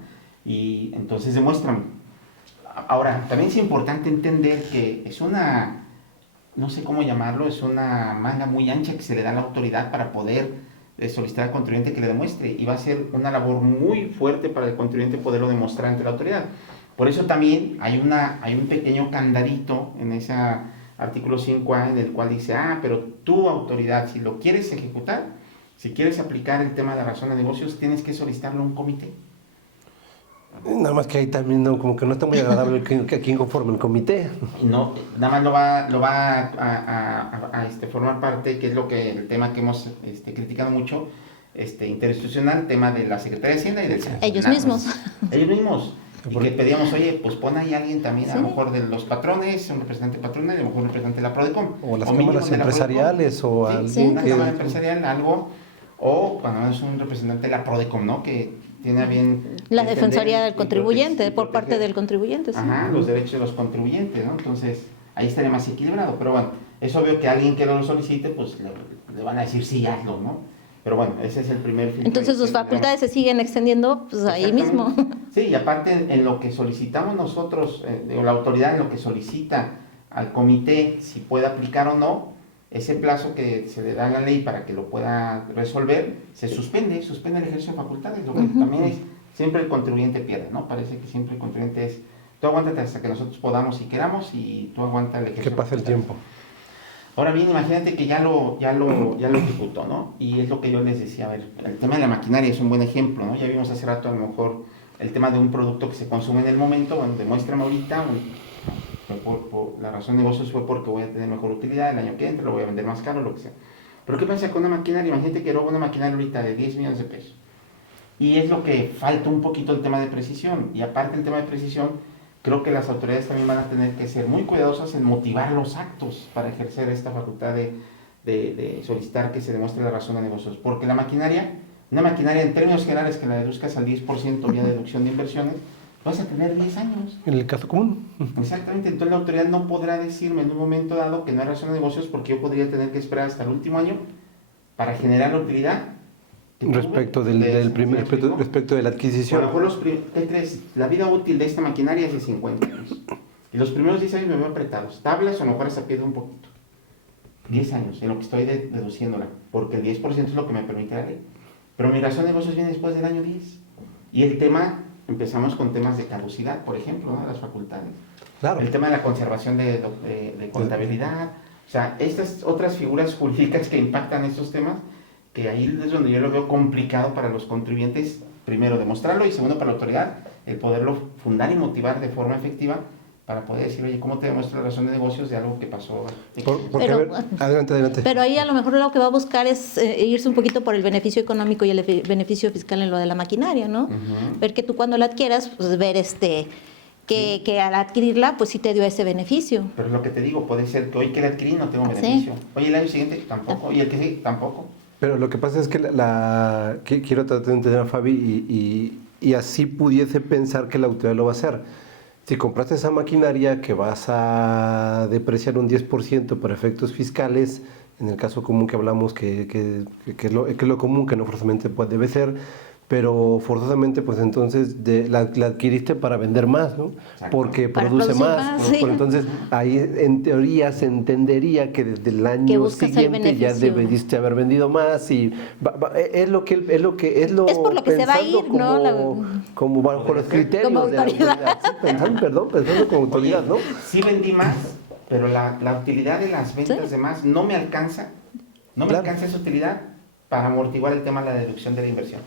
Y entonces demuéstrame. Ahora, también es importante entender que es una, no sé cómo llamarlo, es una manga muy ancha que se le da a la autoridad para poder solicitar al contribuyente que le demuestre, y va a ser una labor muy fuerte para el contribuyente poderlo demostrar ante la autoridad. Por eso también hay un pequeño candadito en ese artículo 5A en el cual dice, pero tu autoridad, si lo quieres ejecutar, si quieres aplicar el tema de la razón de negocios, tienes que solicitarlo a un comité. Nada más que ahí también como que no está muy agradable que quien conforme el comité. Y no, nada más lo va a formar parte, que es el tema que hemos criticado mucho, interinstitucional, tema de la Secretaría de Hacienda y del Senado. Ellos mismos. Ellos mismos. Y que pedíamos, oye, pues pon ahí a alguien también, a lo mejor de los patrones, un representante patronal y a lo mejor un representante de la PRODECON. O las cámaras empresariales o alguien. Sí, una cámara empresarial, algo. o cuando es un representante de la PRODECON, ¿no? Que tiene a bien... La entender Defensoría del y Contribuyente, por parte proteger, del contribuyente. Sí. ajá, los derechos de los contribuyentes, ¿no? Entonces, ahí estaría más equilibrado. Pero bueno, es obvio que alguien que no lo solicite, pues le van a decir sí, hazlo, ¿no? Pero bueno, ese es el primer filtro. Entonces sus facultades se siguen extendiendo pues ahí mismo. Sí, y aparte en lo que solicitamos nosotros, o la autoridad en lo que solicita al comité si puede aplicar o no, ese plazo que se le da a la ley para que lo pueda resolver, se suspende el ejercicio de facultades, lo que también es, siempre el contribuyente pierde, ¿no? Parece que siempre el contribuyente es, tú aguántate hasta que nosotros podamos y queramos y tú aguanta el ejercicio. Que pase el tiempo. Ahora bien, imagínate que ya lo ejecutó, ¿no? Y es lo que yo les decía, a ver, el tema de la maquinaria es un buen ejemplo, ¿no? Ya vimos hace rato a lo mejor el tema de un producto que se consume en el momento, bueno, demuéstrame ahorita, por la razón de negocios fue porque voy a tener mejor utilidad el año que entra, lo voy a vender más caro, lo que sea. Pero ¿qué pasa con una maquinaria? Imagínate que robo una maquinaria ahorita de 10 millones de pesos. Y es lo que falta un poquito el tema de precisión. Y aparte el tema de precisión, creo que las autoridades también van a tener que ser muy cuidadosas en motivar los actos para ejercer esta facultad de solicitar que se demuestre la razón de negocios. Porque la maquinaria, una maquinaria en términos generales que la deduzcas al 10% vía deducción de inversiones, vas a tener 10 años. En el caso común. Exactamente, entonces la autoridad no podrá decirme en un momento dado que no hay razón de negocios porque yo podría tener que esperar hasta el último año para generar la utilidad. Respecto de la adquisición. A lo mejor ¿qué crees? La vida útil de esta maquinaria es de 50 años. Y los primeros 10 años me veo apretados. Tablas o a lo mejor esa pierde un poquito. 10 años en lo que estoy deduciéndola, porque el 10% es lo que me permite la ley. Pero mi razón de negocios viene después del año 10. Y el tema, empezamos con temas de caducidad, por ejemplo, ¿no? Las facultades. Claro. El tema de la conservación de contabilidad. O sea, estas otras figuras jurídicas que impactan estos temas, que ahí es donde yo lo veo complicado para los contribuyentes, primero demostrarlo y segundo para la autoridad, el poderlo fundar y motivar de forma efectiva para poder decir, oye, ¿cómo te demuestro la razón de negocios de algo que pasó? Adelante. Pero ahí a lo mejor lo que va a buscar es irse un poquito por el beneficio económico y el beneficio fiscal en lo de la maquinaria, ¿no? Ver que tú cuando la adquieras, pues ver que al adquirirla, pues sí te dio ese beneficio. Pero es lo que te digo, puede ser que hoy que la adquirí no tengo beneficio. Sí. Oye, el año siguiente tampoco, y el que sigue tampoco. Pero lo que pasa es que quiero tratar de entender a Fabi y así pudiese pensar que la autoridad lo va a hacer. Si compraste esa maquinaria que vas a depreciar un 10% por efectos fiscales, en el caso común que hablamos, que es lo común, que no forzosamente debe ser, pero forzosamente pues entonces la adquiriste para vender más, ¿no? Exacto. Porque Para produce producir más. más, sí. Entonces ahí en teoría se entendería que desde el año siguiente ya debiste haber vendido más y es lo por lo que se va a ir, como, ¿no? Como bajo los criterios como de la autoridad. Sí, pensando como autoridad, ¿no? Sí vendí más, pero la utilidad de las ventas de más no me alcanza. No me alcanza esa utilidad para amortiguar el tema de la deducción de la inversión.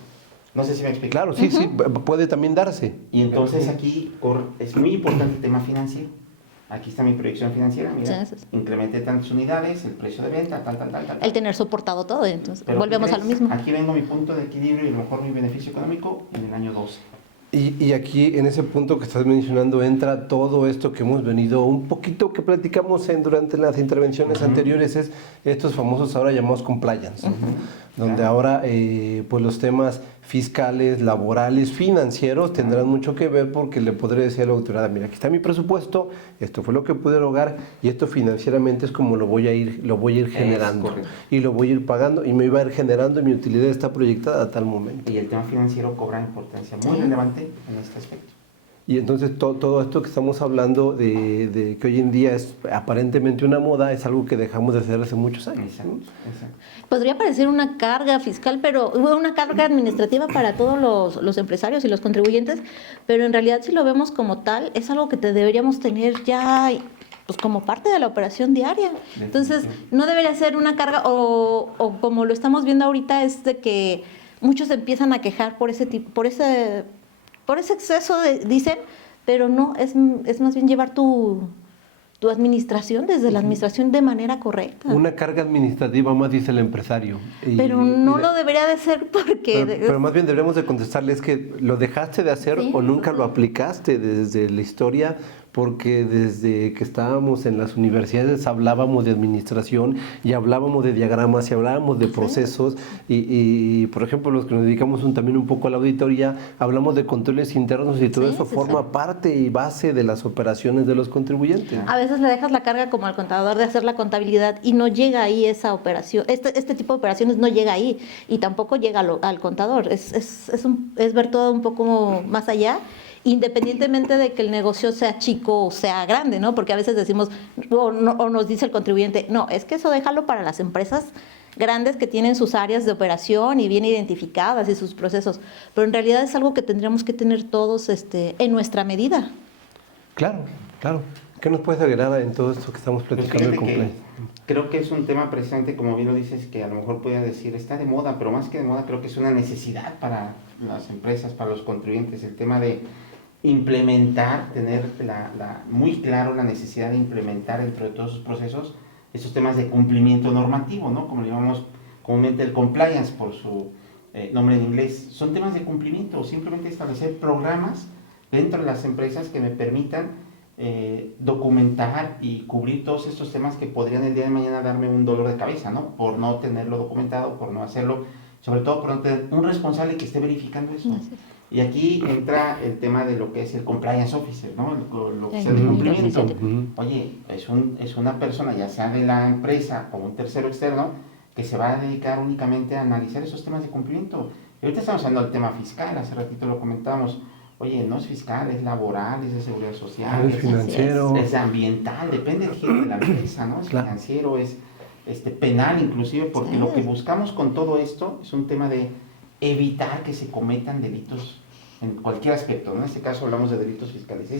No sé si me explico. Claro, sí, puede también darse. Y entonces aquí es muy importante el tema financiero. Aquí está mi proyección financiera, mira, Sí. incrementé tantas unidades, el precio de venta, tal. El tener soportado todo, entonces Pero volvemos a lo mismo. Aquí vengo mi punto de equilibrio y a lo mejor mi beneficio económico en el año 12. Y aquí en ese punto que estás mencionando entra todo esto que hemos venido un poquito que platicamos durante las intervenciones anteriores, es estos famosos ahora llamados compliance, ¿no? Donde ahora pues los temas fiscales, laborales, financieros tendrán mucho que ver porque le podré decir a la autoridad, mira, aquí está mi presupuesto, esto fue lo que pude lograr y esto financieramente es como lo voy a ir generando y lo voy a ir pagando y me iba a ir generando y mi utilidad está proyectada a tal momento. Y el tema financiero cobra importancia muy relevante en este aspecto. Y entonces todo esto que estamos hablando de que hoy en día es aparentemente una moda, es algo que dejamos de hacer hace muchos años. Exacto. Podría parecer una carga fiscal, pero una carga administrativa para todos los empresarios y los contribuyentes, pero en realidad si lo vemos como tal, es algo que deberíamos tener ya pues como parte de la operación diaria. Entonces, no debería ser una carga, o como lo estamos viendo ahorita, es de que muchos se empiezan a quejar por ese exceso, dicen, pero no, es más bien llevar tu administración desde la administración de manera correcta. Una carga administrativa más, dice el empresario. Pero no lo debería de ser porque... Pero más bien deberíamos de contestarle es que lo dejaste de hacer o nunca lo aplicaste desde la historia porque desde que estábamos en las universidades hablábamos de administración y hablábamos de diagramas y hablábamos de procesos y por ejemplo, los que nos dedicamos también un poco a la auditoría, hablamos de controles internos y todo eso forma parte y base de las operaciones de los contribuyentes. A veces le dejas la carga como al contador de hacer la contabilidad y no llega ahí esa operación, este tipo de operaciones no llega ahí y tampoco llega al contador, es ver todo un poco más allá, independientemente de que el negocio sea chico o sea grande, ¿no? Porque a veces decimos, o nos dice el contribuyente, no, es que eso déjalo para las empresas grandes que tienen sus áreas de operación y bien identificadas y sus procesos, pero en realidad es algo que tendríamos que tener todos en nuestra medida. Claro, claro. ¿Qué nos puedes agregar en todo esto que estamos platicando de compliance? Creo que es un tema precisamente, como bien lo dices, que a lo mejor pueda decir, está de moda, pero más que de moda creo que es una necesidad para las empresas, para los contribuyentes, el tema de implementar, tener muy claro la necesidad de implementar dentro de todos sus procesos esos temas de cumplimiento normativo, ¿no? Como le llamamos comúnmente el compliance por su nombre en inglés. Son temas de cumplimiento, simplemente establecer programas dentro de las empresas que me permitan documentar y cubrir todos estos temas que podrían el día de mañana darme un dolor de cabeza, ¿no? Por no tenerlo documentado, por no hacerlo, sobre todo por no tener un responsable que esté verificando eso. Y aquí entra el tema de lo que es el compliance officer, ¿no? Lo que es el cumplimiento. Oye, es una persona, ya sea de la empresa o un tercero externo, que se va a dedicar únicamente a analizar esos temas de cumplimiento. Y ahorita estamos hablando del tema fiscal, hace ratito lo comentábamos. Oye, no es fiscal, es laboral, es de seguridad social, es financiero, es ambiental, depende del giro de la empresa, ¿no? Es financiero, es penal inclusive, porque lo que buscamos con todo esto es un tema de evitar que se cometan delitos en cualquier aspecto, ¿no? En este caso hablamos de delitos fiscales.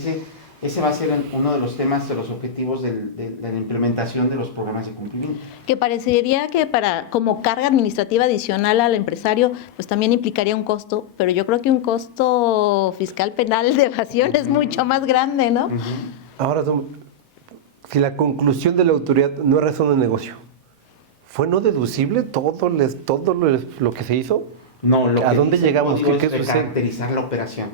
Ese va a ser uno de los temas, de los objetivos de la implementación de los programas de cumplimiento. Que parecería que como carga administrativa adicional al empresario, pues también implicaría un costo, pero yo creo que un costo fiscal penal de evasión es mucho más grande, ¿no? Ahora, si la conclusión de la autoridad no es razón de negocio, ¿fue no deducible todo lo que se hizo? No, ¿A dónde llegamos? ¿Qué es recaracterizar la operación?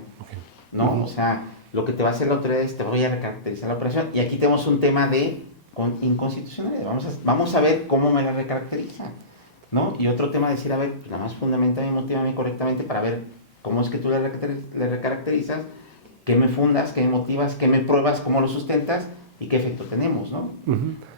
¿No? O sea, lo que te va a hacer la autoridad es te voy a recaracterizar la operación. Y aquí tenemos un tema de inconstitucionalidad. Vamos a ver cómo me la recaracteriza, ¿no? Y otro tema de decir, a ver, pues nada más fundamentame y motívame correctamente para ver cómo es que tú le recaracterizas, qué me fundas, qué me motivas, qué me pruebas, cómo lo sustentas y qué efecto tenemos, ¿no?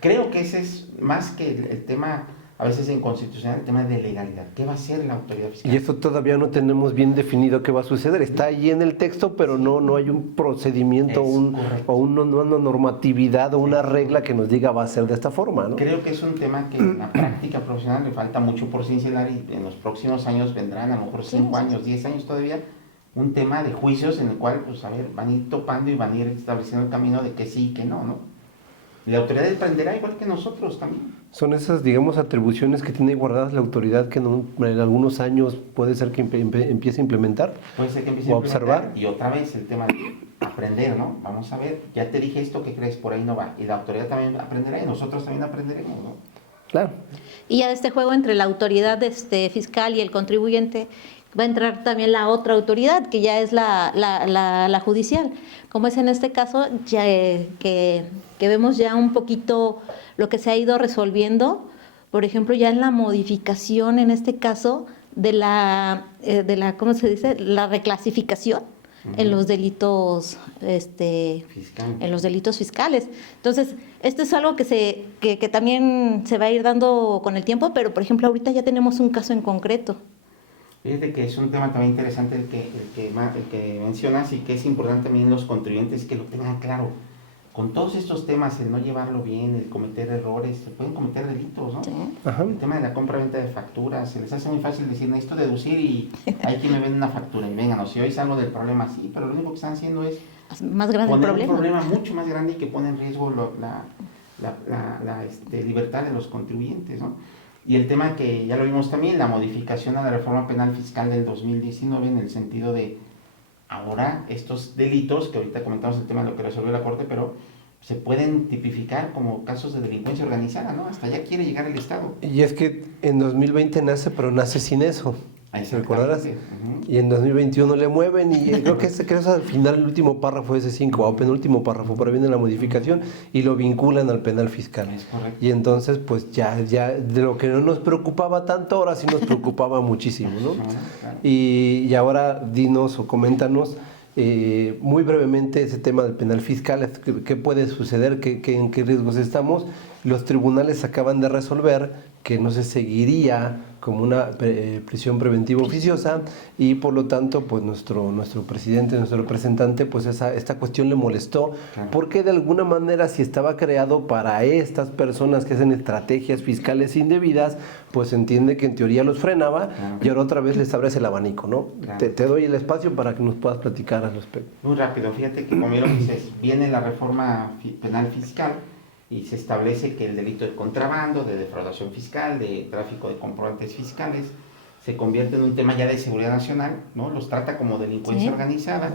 Creo que ese es más que el tema a veces inconstitucional, el tema de legalidad. ¿Qué va a hacer la autoridad fiscal? Y eso todavía no tenemos bien definido qué va a suceder. Está ahí en el texto, pero no hay un procedimiento o una normatividad o una regla que nos diga va a ser de esta forma, ¿no? Creo que es un tema que en la práctica profesional le falta mucho por cincelar y en los próximos años vendrán, a lo mejor 5 años, 10 años todavía, un tema de juicios en el cual, pues a ver, van a ir topando y van a ir estableciendo el camino de que sí y que no, ¿no? Y la autoridad aprenderá igual que nosotros también. Son esas, digamos, atribuciones que tiene guardadas la autoridad que en algunos años puede ser que empiece a implementar. Puede ser que empiece a implementar. observar. Y otra vez el tema de aprender, ¿no? Vamos a ver, ya te dije esto, ¿qué crees? Por ahí no va. Y la autoridad también aprenderá y nosotros también aprenderemos, ¿no? Claro. Y a este juego entre la autoridad fiscal y el contribuyente va a entrar también la otra autoridad, que ya es la judicial. Como es en este caso, ya, que vemos ya un poquito lo que se ha ido resolviendo, por ejemplo, ya en la modificación, en este caso, de la ¿cómo se dice?, la reclasificación en los delitos en los delitos fiscales. Entonces, esto es algo que también se va a ir dando con el tiempo, pero por ejemplo, ahorita ya tenemos un caso en concreto. Fíjate que es un tema también interesante el que mencionas y que es importante también los contribuyentes que lo tengan claro. Con todos estos temas, el no llevarlo bien, el cometer errores, se pueden cometer delitos, ¿no? Sí. El tema de la compra-venta de facturas, se les hace muy fácil decir, necesito deducir y hay quien me vende una factura y vengan, o si hoy salgo del problema, sí, pero lo único que están haciendo es más grande poner problema. un problema mucho más grande y que pone en riesgo la libertad de los contribuyentes, ¿no? Y el tema que ya lo vimos también, la modificación a la reforma penal fiscal del 2019 en el sentido de ahora estos delitos, que ahorita comentamos el tema de lo que resolvió la Corte, pero se pueden tipificar como casos de delincuencia organizada, ¿no? Hasta allá quiere llegar el Estado. Y es que en 2020 nace, pero nace sin eso. ¿Recordarás? Ujú. Y en 2021 le mueven y creo que es al final el último párrafo de ese 5 o penúltimo párrafo, pero viene la modificación y lo vinculan al penal fiscal. Es correcto. Y entonces pues ya de lo que no nos preocupaba tanto, ahora sí nos preocupaba muchísimo, ¿no? Claro. Y ahora dinos o coméntanos muy brevemente ese tema del penal fiscal, qué puede suceder, en qué riesgos estamos. Los tribunales acaban de resolver que no se seguiría como una prisión preventiva oficiosa y por lo tanto pues nuestro presidente, nuestro representante, pues esta cuestión le molestó, Claro. porque de alguna manera si estaba creado para estas personas que hacen estrategias fiscales indebidas, pues entiende que en teoría los frenaba. Claro. Y ahora otra vez les abres el abanico, ¿no? Claro. Te doy el espacio para que nos puedas platicar al respecto. Muy rápido, fíjate que como lo dices, viene la reforma penal fiscal y se establece que el delito de contrabando, de defraudación fiscal, de tráfico de comprobantes fiscales, se convierte en un tema ya de seguridad nacional, ¿no? Los trata como delincuencia Sí. organizada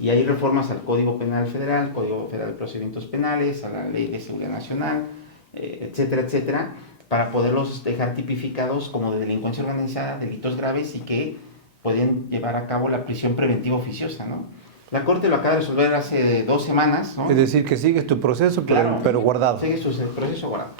y hay reformas al Código Penal Federal, Código Federal de Procedimientos Penales, a la Ley de Seguridad Nacional, etcétera, etcétera, para poderlos dejar tipificados como de delincuencia organizada, delitos graves y que pueden llevar a cabo la prisión preventiva oficiosa, ¿no? La Corte lo acaba de resolver hace 2 semanas, ¿no? Es decir, que sigues tu proceso, pero guardado. Sigue su proceso guardado.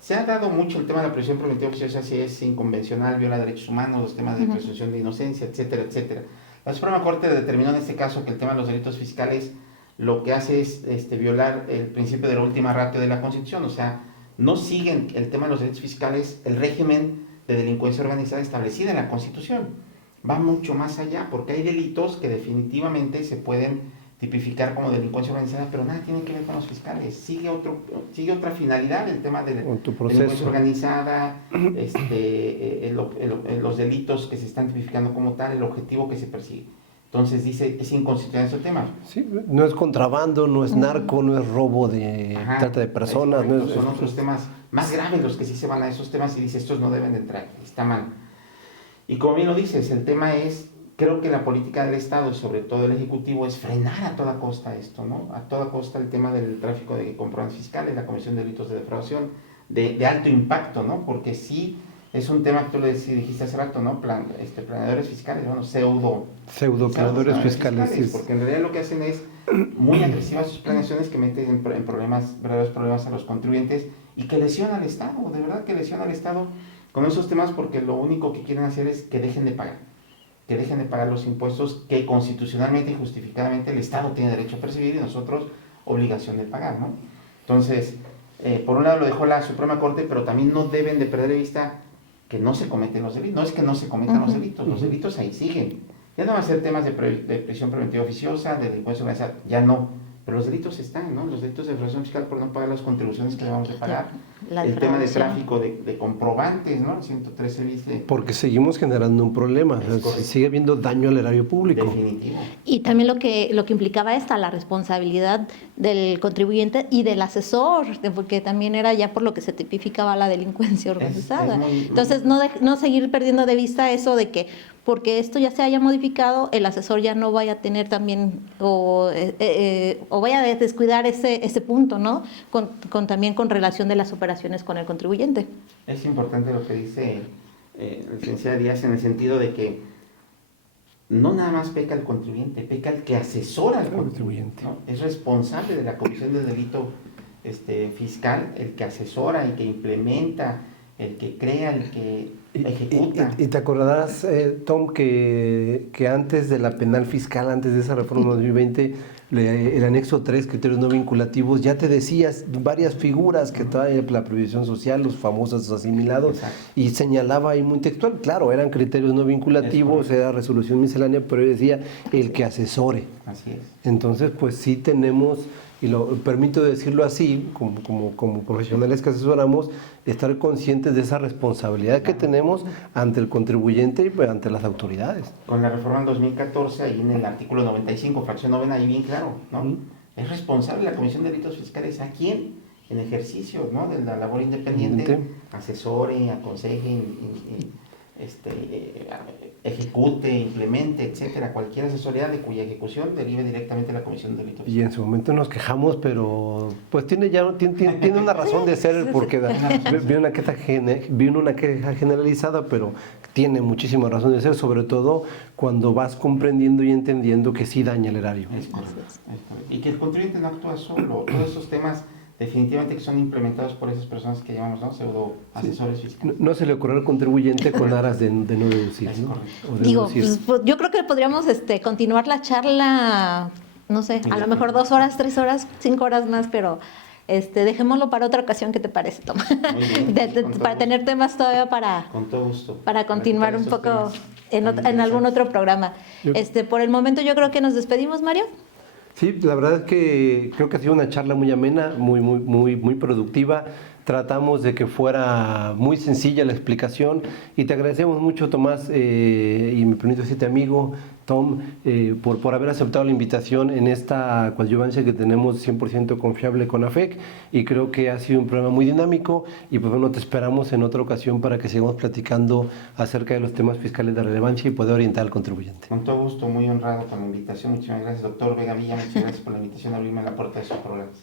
Se ha dado mucho el tema de la prisión preventiva oficiosa, si es inconvencional, viola derechos humanos, los temas de presunción de inocencia, etcétera, etcétera. La Suprema Corte determinó en este caso que el tema de los delitos fiscales lo que hace es violar el principio de la última ratio de la Constitución, o sea, no siguen el tema de los delitos fiscales el régimen de delincuencia organizada establecida en la Constitución. Va mucho más allá, porque hay delitos que definitivamente se pueden tipificar como delincuencia organizada, pero nada tiene que ver con los fiscales. Sigue otra finalidad el tema de Tu proceso. delincuencia organizada, los delitos que se están tipificando como tal, el objetivo que se persigue. Entonces dice, es inconstitucional este tema. Sí, no es contrabando, no es narco, no es robo de Ajá, trata de personas. es No correcto, es, son otros temas más graves los que sí se van a esos temas y dice, estos no deben de entrar, está mal. Y como bien lo dices, el tema es, creo que la política del Estado y sobre todo el Ejecutivo es frenar a toda costa esto, ¿no? A toda costa el tema del tráfico de comprobantes fiscales, la comisión de delitos de defraudación, de alto impacto, ¿no? Porque sí es un tema que tú le dijiste hace rato, ¿no? Planeadores fiscales, bueno, pseudo-planeadores fiscales. Sí. Porque en realidad lo que hacen es muy agresivas sus planeaciones que meten en verdaderos problemas a los contribuyentes y que lesiona al Estado, de verdad que lesiona al Estado con esos temas porque lo único que quieren hacer es que dejen de pagar los impuestos que constitucionalmente y justificadamente el Estado tiene derecho a percibir y nosotros obligación de pagar, ¿no? Entonces, por un lado lo dejó la Suprema Corte, pero también no deben de perder de vista que no se cometen los delitos, no es que no se cometan los delitos ahí siguen. Ya no va a ser temas de prisión preventiva oficiosa, de delincuencia organizada, ya no. Pero los delitos están, ¿no? Los delitos de defraudación fiscal por no pagar las contribuciones que debemos de pagar. El tema de tráfico de comprobantes, ¿no? El 113 dice... Porque seguimos generando un problema. Sigue habiendo daño al erario público. Definitivo. Y también lo que implicaba la responsabilidad del contribuyente y del asesor, porque también era ya por lo que se tipificaba la delincuencia organizada. Entonces, no seguir perdiendo de vista eso de que porque esto ya se haya modificado, el asesor ya no vaya a tener también o vaya a descuidar ese punto, ¿no? También con relación de las operaciones con el contribuyente. Es importante lo que dice la licenciada Díaz en el sentido de que no nada más peca el contribuyente, peca el que asesora al contribuyente, ¿no? Es responsable de la comisión del delito fiscal, el que asesora, el que implementa, el que crea, el que ejecuta. Y te acordarás, Tom, que antes de la penal fiscal, antes de esa reforma 2020, el anexo 3, criterios no vinculativos, ya te decías varias figuras que trae la previsión social, los famosos asimilados. Exacto. Y señalaba ahí muy textual, claro, eran criterios no vinculativos, era resolución miscelánea, pero decía el que asesore. Así es. Entonces, pues sí tenemos, y lo permito decirlo así, como profesionales que asesoramos, estar conscientes de esa responsabilidad que tenemos ante el contribuyente y ante las autoridades. Con la reforma en 2014, ahí en el artículo 95, fracción novena, ahí bien claro, ¿no? Es responsable la Comisión de Delitos Fiscales a quien, en ejercicio, ¿no? De la labor independiente, asesore, aconseje, ejecute, implemente, etcétera, cualquier asesoría de cuya ejecución derive directamente de la Comisión de Delitos. Y en su momento nos quejamos, pero pues tiene una razón de ser, porque vi una queja generalizada, pero tiene muchísima razón de ser, sobre todo cuando vas comprendiendo y entendiendo que sí daña el erario. Es correcto, es correcto. Y que el contribuyente no actúa solo. Todos esos temas definitivamente que son implementados por esas personas que llamamos, ¿no?, pseudo asesores fiscales. No se le ocurre al contribuyente con aras de no deducir. Es ¿no? correcto. O de Digo, deducir. pues, yo creo que podríamos continuar la charla, no sé, a lo mejor 2 horas, 3 horas, 5 horas más, pero dejémoslo para otra ocasión. ¿Qué te parece, Tom? Muy bien, con todo Para tener temas todavía Con todo gusto. para continuar un Platicar poco estos temas en algún otro programa. Yo- Por el momento yo creo que nos despedimos, Mario. Sí, la verdad es que creo que ha sido una charla muy amena, muy productiva. Tratamos de que fuera muy sencilla la explicación y te agradecemos mucho, Tomás, y me permito decirte amigo, Tom, por haber aceptado la invitación en esta coadyuvancia que tenemos 100% confiable con AFEC, y creo que ha sido un programa muy dinámico y pues bueno, te esperamos en otra ocasión para que sigamos platicando acerca de los temas fiscales de relevancia y poder orientar al contribuyente. Con todo gusto, muy honrado con la invitación. Muchísimas gracias, doctor Vega Villa. Muchas gracias por la invitación a abrirme la puerta de sus programas.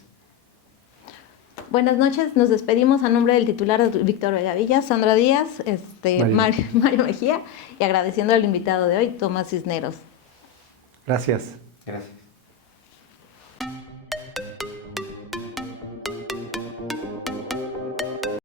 Buenas noches, nos despedimos a nombre del titular Víctor Vega Villa, Sandra Díaz, Mario Mejía, y agradeciendo al invitado de hoy, Tomás Cisneros. Gracias. Gracias.